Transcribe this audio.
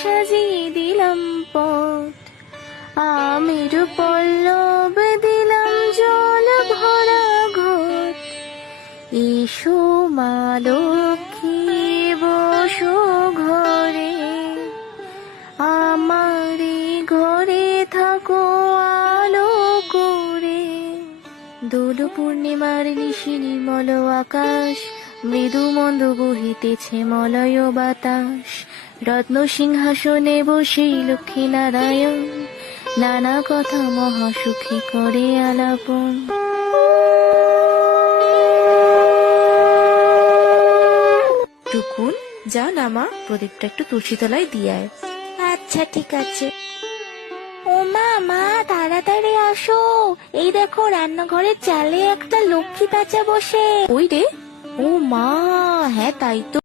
সাজিয়ে দিলাম পথ, আমের পল্লব দিলাম জল ভরা ঘট। এসো মা লক্ষ্মী বসো ঘরে, আমারে ঘরে থাকো আলো করে। দোল পূর্ণিমার নিশি নির্মল আকাশ, মৃদু মন্দ বহিতেছে মলয় বাতাস। রত্ন সিংহাসনে বসে লক্ষ্মী নারায়ণ, নানা কথা মহাসুখে করে আলাপন। টুকুন, যা না মা, প্রদীপটা একটু তুলসী তলায় দিয়ে আয়। আচ্ছা ঠিক আছে। ও মা, মা তাড়াতাড়ি আসো, এই দেখো রান্নাঘরের চালে একটা লক্ষ্মী প্যাঁচা বসে। ওই রে, ও মা, হ্যাঁ তাই তো।